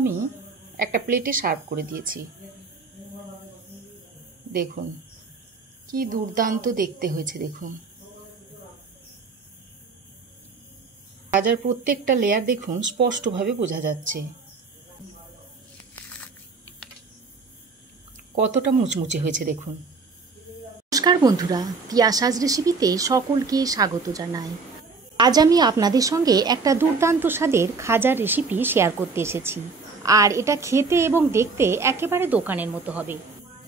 আমি একটা প্লেটে সার্ভ করে দিয়েছি। দেখুন কি দুর্দান্ত দেখতে হয়েছে। দেখুন খাজার প্রত্যেকটা লেয়ার দেখুন স্পষ্টভাবে বোঝা যাচ্ছে কতটা মুচমুচে হয়েছে। দেখুন। নমস্কার বন্ধুরা, পিয়াসাজ রেসিপিতে সকলকে স্বাগত জানাই। আজ আমি আপনাদের সঙ্গে একটা দুর্দান্ত স্বাদের খাজার রেসিপি শেয়ার করতে এসেছি। আর এটা খেতে এবং দেখতে একেবারে দোকানের মতো হবে।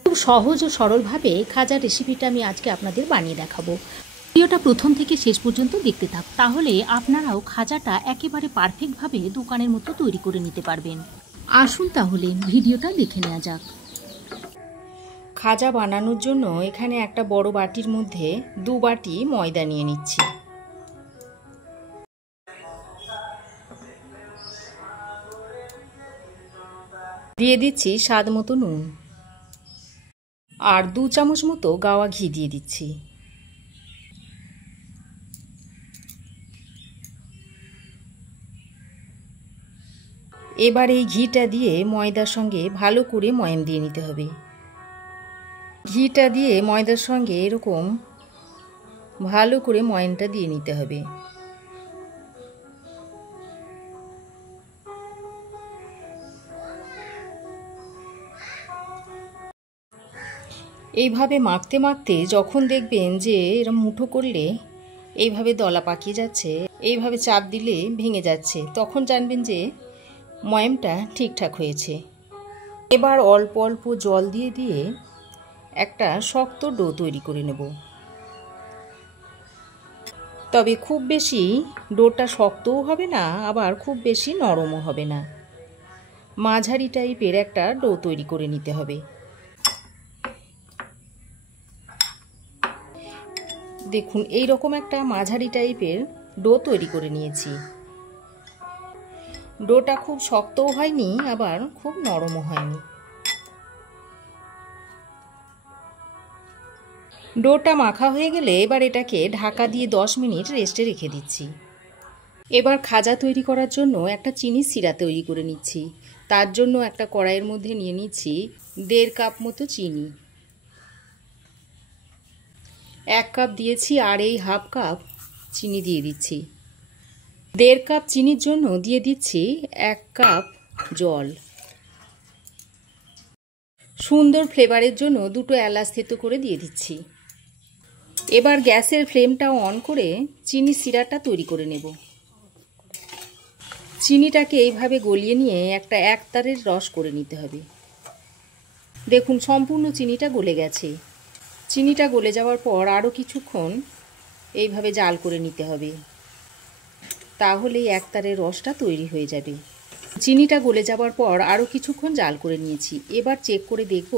খুব সহজ ও সরলভাবে খাজার রেসিপিটা আমি আজকে আপনাদের বানিয়ে দেখাবো। ভিডিওটা প্রথম থেকে শেষ পর্যন্ত দেখতে থাক, তাহলে আপনারাও খাজাটা একেবারে পারফেক্টভাবে দোকানের মতো তৈরি করে নিতে পারবেন। আসুন তাহলে ভিডিওটা দেখে নেওয়া যাক। খাজা বানানোর জন্য এখানে একটা বড় বাটির মধ্যে 2 বাটি ময়দা নিয়ে নিচ্ছি। দিয়ে দিচ্ছি স্বাদ মতো নুন আর 2 চামচ মতো গাওয়া ঘি দিয়ে দিচ্ছি। এবার এই ঘিটা দিয়ে ময়দার সঙ্গে ভালো করে ময়ান দিয়ে নিতে হবে। ঘিটা দিয়ে ময়দার সঙ্গে এরকম ভালো করে ময়ানটা দিয়ে নিতে হবে। এইভাবে মাখতে মাখতে যখন দেখবেন যে এরকম মুঠো করলে এইভাবে দলা পাকিয়ে যাচ্ছে, এইভাবে চাপ দিলে ভেঙে যাচ্ছে, তখন জানবেন যে ময়ামটা ঠিকঠাক হয়েছে। এবার অল্প অল্প জল দিয়ে দিয়ে একটা শক্ত ডো তৈরি করে নেব। তবে খুব বেশি ডোটা শক্তও হবে না, আবার খুব বেশি নরমও হবে না। মাঝারি টাইপের একটা ডো তৈরি করে নিতে হবে। দেখুন এই রকম একটা মাঝারি টাইপের ডো তৈরি করে নিয়েছি। ডোটা খুব শক্তও হয়নি, আবার খুব নরমও হয়নি। ডোটা মাখা হয়ে গেলে এবার এটাকে ঢাকা দিয়ে 10 মিনিট রেস্টে রেখে দিচ্ছি। এবার খাজা তৈরি করার জন্য একটা চিনির সিরা তৈরি করে নিচ্ছি। তার জন্য একটা কড়াইয়ের মধ্যে নিয়ে নিচ্ছি 1.5 কাপ মতো চিনি। 1 কাপ দিয়েছি আর এই হাফ কাপ চিনি দিয়ে দিচ্ছি। 1.5 কাপ চিনির জন্য দিয়ে দিচ্ছি 1 কাপ জল। সুন্দর ফ্লেভারের জন্য 2টো এলাচ থেতো করে দিয়ে দিচ্ছি। এবার গ্যাসের ফ্লেমটা অন করে চিনি সিরাটা তৈরি করে নেব। চিনিটাকে এইভাবে গলিয়ে নিয়ে একটা একতারের রস করে নিতে হবে। দেখুন সম্পূর্ণ চিনিটা গলে গেছে। চিনিটা গলে যাওয়ার পর আরও কিছুক্ষণ এইভাবে জাল করে নিতে হবে, তাহলেই একতারের রসটা তৈরি হয়ে যাবে। চিনিটা গলে যাওয়ার পর আরও কিছুক্ষণ জাল করে নিয়েছি। এবার চেক করে দেখব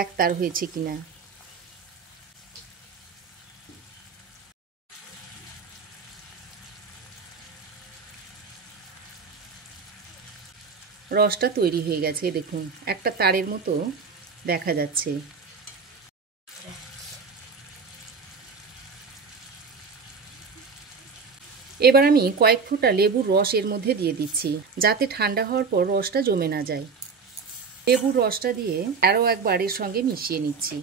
একতার হয়েছে কিনা। রসটা তৈরি হয়ে গেছে। দেখুন একটা তারের মতো দেখা যাচ্ছে। এবার আমি কয়েক ফোঁটা লেবুর রস এর মধ্যে দিয়ে দিচ্ছি, যাতে ঠান্ডা হওয়ার পর রসটা জমে না যায়। লেবুর রসটা দিয়ে আরও একবার এর সঙ্গে মিশিয়ে নিচ্ছি।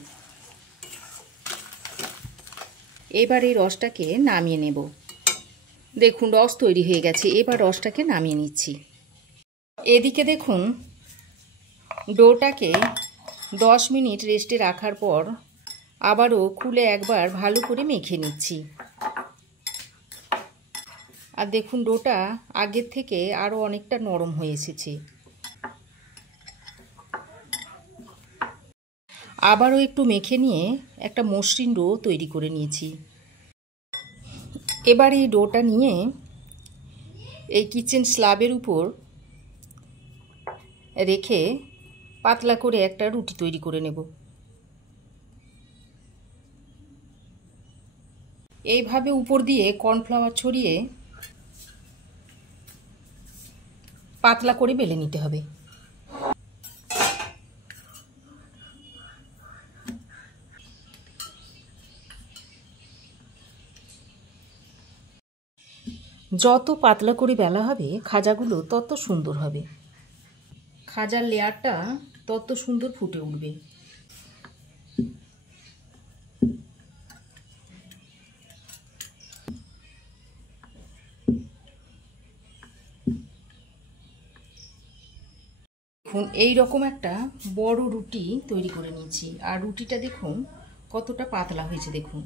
এবার এই রসটাকে নামিয়ে নেব। দেখুন রস তৈরি হয়ে গেছে। এবার রসটাকে নামিয়ে নিচ্ছি। এদিকে দেখুন ডোটাকে 10 মিনিট রেস্টে রাখার পর আবারও খুলে একবার ভালো করে মেখে নিচ্ছি। আর দেখুন ডোটা আগের থেকে আরও অনেকটা নরম হয়ে এসেছে। আবারও একটু মেখে নিয়ে একটা মসৃণ ডো তৈরি করে নিয়েছি। এবার এই ডোটা নিয়ে এই কিচেন স্ল্যাবের উপর রেখে পাতলা করে একটা রুটি তৈরি করে নেব। এইভাবে উপর দিয়ে কর্নফ্লাওয়ার ছড়িয়ে পাতলা করে বেলে নিতে হবে। যত পাতলা করে বেলা হবে খাজাগুলো তত সুন্দর হবে। খাজার লেয়ারটা তত সুন্দর ফুটে উঠবে। দেখুন এই রকম একটা বড় রুটি তৈরি করে নিয়েছি, আর রুটিটা দেখুন কতটা পাতলা হয়েছে। দেখুন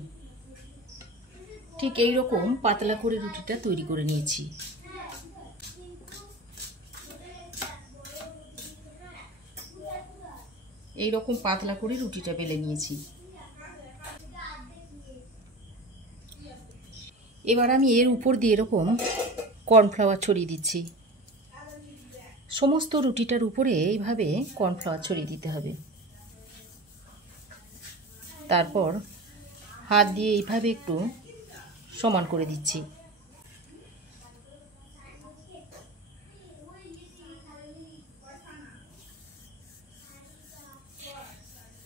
ঠিক এই রকম পাতলা করে রুটিটা তৈরি করে নিয়েছি। এই রকম পাতলা করে রুটিটা বেলে নিয়েছি। এবার আমি এর উপর দিয়ে এরকম কর্নফ্লাওয়ার ছড়িয়ে দিচ্ছি। সমস্ত রুটিটার উপরে এইভাবে কর্নফ্লাওয়ার ছড়িয়ে দিতে হবে। তারপর হাত দিয়ে এইভাবে একটু সমান করে দিচ্ছি।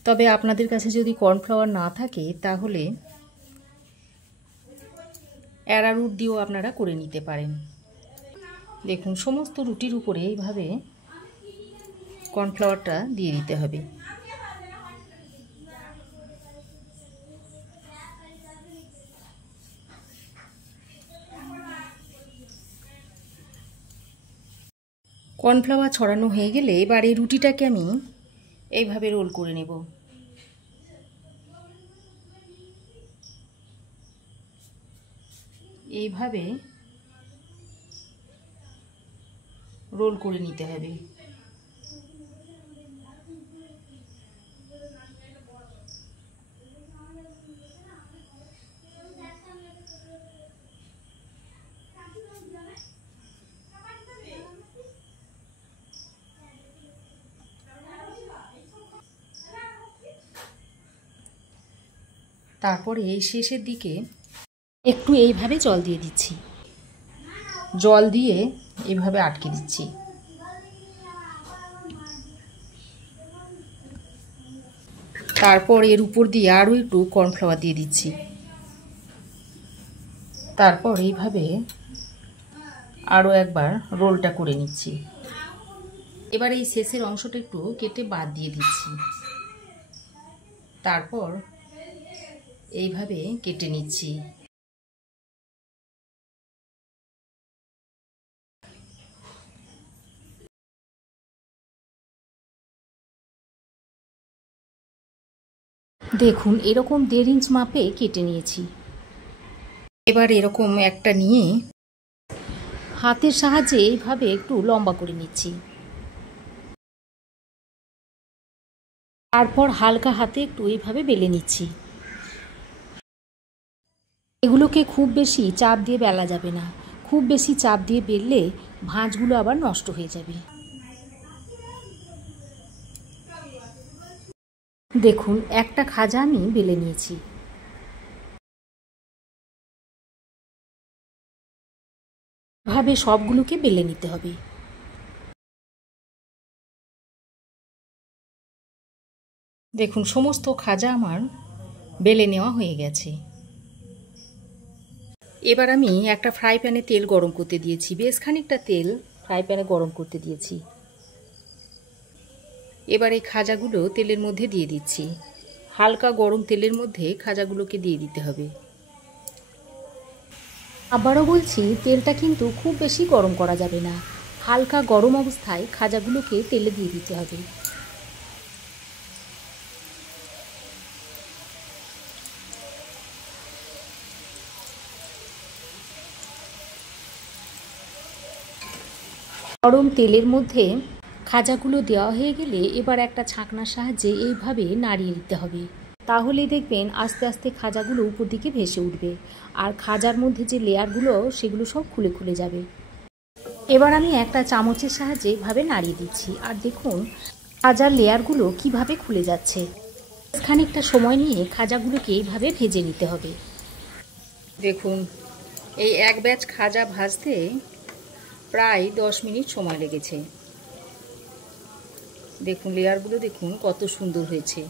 তবে আপনাদের কাছে যদি কর্নফ্লাওয়ার না থাকে তাহলে অ্যারারুট দিয়েও আপনারা করে নিতে পারেন। দেখুন সমস্ত রুটির উপরে এইভাবে কর্নফ্লাওয়ারটা দিয়ে দিতে হবে। কর্নফ্লাওয়ার ছড়ানো হয়ে গেলে এবার এই রুটিটাকে আমি এইভাবে রোল করে নেব। এইভাবে রোল করে নিতে হবে। তারপরে এই শেষের দিকে একটু এইভাবে জল দিয়ে দিচ্ছি। জল দিয়ে এইভাবে আটকে দিচ্ছি। তারপর এর উপর দিয়ে আরও একটু কর্নফ্লাওয়ার দিয়ে দিচ্ছি। তারপর এইভাবে আরও একবার রোলটা করে নিচ্ছি। এবার এই শেষের অংশটা একটু কেটে বাদ দিয়ে দিচ্ছি। তারপর এইভাবে কেটে নিচ্ছি। দেখুন এরকম 1.5 ইঞ্চ মাপে কেটে নিয়েছি। এবার এরকম একটা নিয়ে হাতের সাহায্যে এইভাবে একটু লম্বা করে নিচ্ছি। তারপর হালকা হাতে একটু এইভাবে বেলে নিচ্ছি। এগুলোকে খুব বেশি চাপ দিয়ে বেলা যাবে না। খুব বেশি চাপ দিয়ে বেললে ভাঁজগুলো আবার নষ্ট হয়ে যাবে। দেখুন একটা খাজা আমি বেলে নিয়েছি। এভাবে সবগুলোকে বেলে নিতে হবে। দেখুন সমস্ত খাজা আমার বেলে নেওয়া হয়ে গেছে। এবার আমি একটা ফ্রাই প্যানে তেল গরম করতে দিয়েছি। বেশ খানিকটা তেল ফ্রাই প্যানে গরম করতে দিয়েছি। এবার এই খাজাগুলো তেলের মধ্যে দিয়ে দিচ্ছি। হালকা গরম তেলের মধ্যে খাজাগুলোকে দিয়ে দিতে হবে। আবারও বলছি, তেলটা কিন্তু খুব বেশি গরম করা যাবে না। হালকা গরম অবস্থায় খাজাগুলোকে তেলে দিয়ে দিতে হবে। গরম তেলের মধ্যে খাজাগুলো দেওয়া হয়ে গেলে এবার একটা ছাঁকনার সাহায্যে এইভাবে নাড়িয়ে দিতে হবে। তাহলেই দেখবেন আস্তে আস্তে খাজাগুলো উপর দিকে ভেসে উঠবে, আর খাজার মধ্যে যে লেয়ারগুলো সেগুলো সব খুলে খুলে যাবে। এবার আমি একটা চামচের সাহায্যে এইভাবে নাড়িয়ে দিচ্ছি, আর দেখুন খাজার লেয়ারগুলো কিভাবে খুলে যাচ্ছে। খানিকটা সময় নিয়ে খাজাগুলোকে এইভাবে ভেজে নিতে হবে। দেখুন এই এক ব্যাচ খাজা ভাজতে প্রায় 10 মিনিট সময় লেগেছে। দেখুন লেয়ারগুলো দেখুন কত সুন্দর হয়েছে।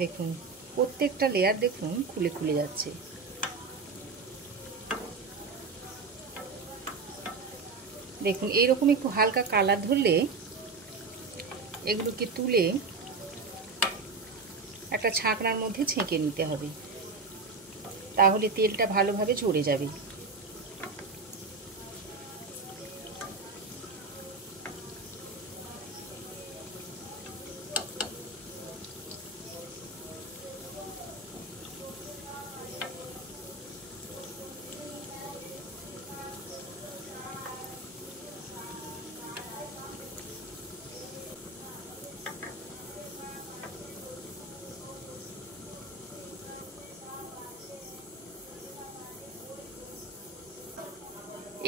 দেখুন প্রত্যেকটা লেয়ার দেখুন খুলে খুলে যাচ্ছে। দেখুন এইরকম একটু হালকা কালার ধরলে এগুলোকে তুলে একটা ছাঁকনার মধ্যে ছেঁকে নিতে হবে, তাহলে তেলটা ভালোভাবে ঝরে যাবে।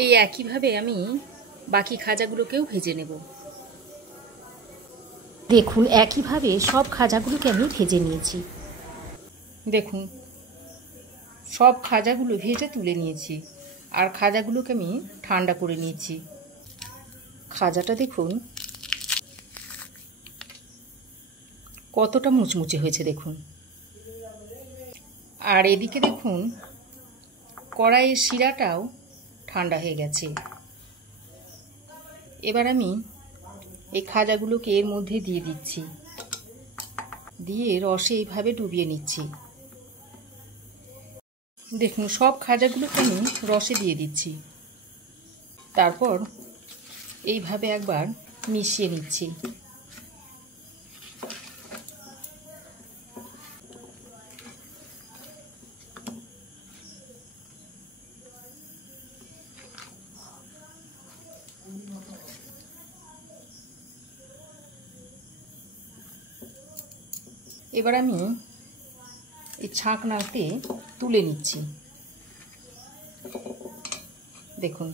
এই একইভাবে আমি বাকি খাজাগুলোকেও ভেজে নেব। দেখুন একইভাবে সব খাজাগুলোকে আমি ভেজে নিয়েছি। দেখুন সব খাজাগুলো ভেজে তুলে নিয়েছি, আর খাজাগুলোকে আমি ঠান্ডা করে নিয়েছি। খাজাটা দেখুন কতটা মুচমুচে হয়েছে দেখুন। আর এদিকে দেখুন কড়াইয়ের শিরাটাও ঠান্ডা হয়ে গেছে। এবার আমি এই খাজাগুলোকে এর মধ্যে দিয়ে দিচ্ছি, দিয়ে রসে এইভাবে ডুবিয়ে নিচ্ছি। দেখুন সব খাজাগুলোকে আমি রসে দিয়ে দিচ্ছি, তারপর এইভাবে একবার মিশিয়ে নিচ্ছি। এবার আমি এই ছাঁকনাতে তুলে নিচ্ছি। দেখুন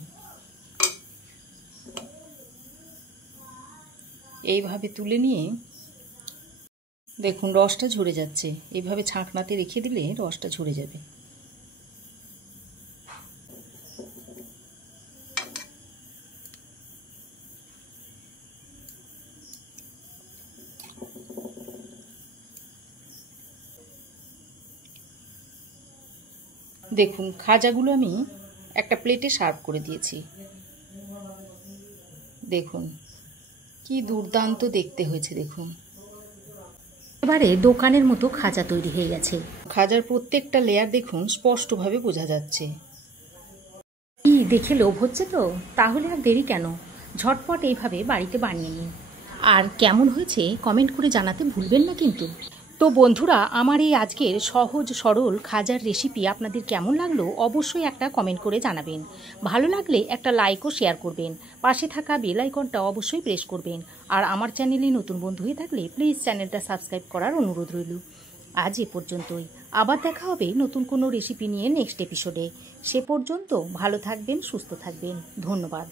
এইভাবে তুলে নিয়ে দেখুন রসটা ঝরে যাচ্ছে। এইভাবে ছাঁকনাতে রেখে দিলে রসটা ঝরে যাবে। দেখুন খাজাগুলো আমি একটা প্লেটে সার্ভ করে দিয়েছি। দেখুন কি দুর্দান্ত দেখতে হয়েছে। দেখুন এবারে দোকানের মতো খাজা তৈরি হয়ে গেছে। খাজার প্রত্যেকটা লেয়ার দেখুন স্পষ্টভাবে বোঝা যাচ্ছে। কি দেখে লোভ হচ্ছে তো? তাহলে আর দেরি কেন, ঝটপট এইভাবে বাড়িতে বানিয়ে নিন। আর কেমন হয়েছে কমেন্ট করে জানাতে ভুলবেন না কিন্তু। তো বন্ধুরা, আমার এই আজকের সহজ সরল খাজার রেসিপি আপনাদের কেমন লাগলো অবশ্যই একটা কমেন্ট করে জানাবেন। ভালো লাগলে একটা লাইক ও শেয়ার করবেন। পাশে থাকা বেল আইকনটা অবশ্যই প্রেস করবেন। আর আমার চ্যানেলে নতুন বন্ধু হয়ে থাকলে প্লিজ চ্যানেলটা সাবস্ক্রাইব করার অনুরোধ রইল। আজ এ পর্যন্তই। আবার দেখা হবে নতুন কোনো রেসিপি নিয়ে নেক্সট এপিসোডে। সে পর্যন্ত ভালো থাকবেন, সুস্থ থাকবেন। ধন্যবাদ।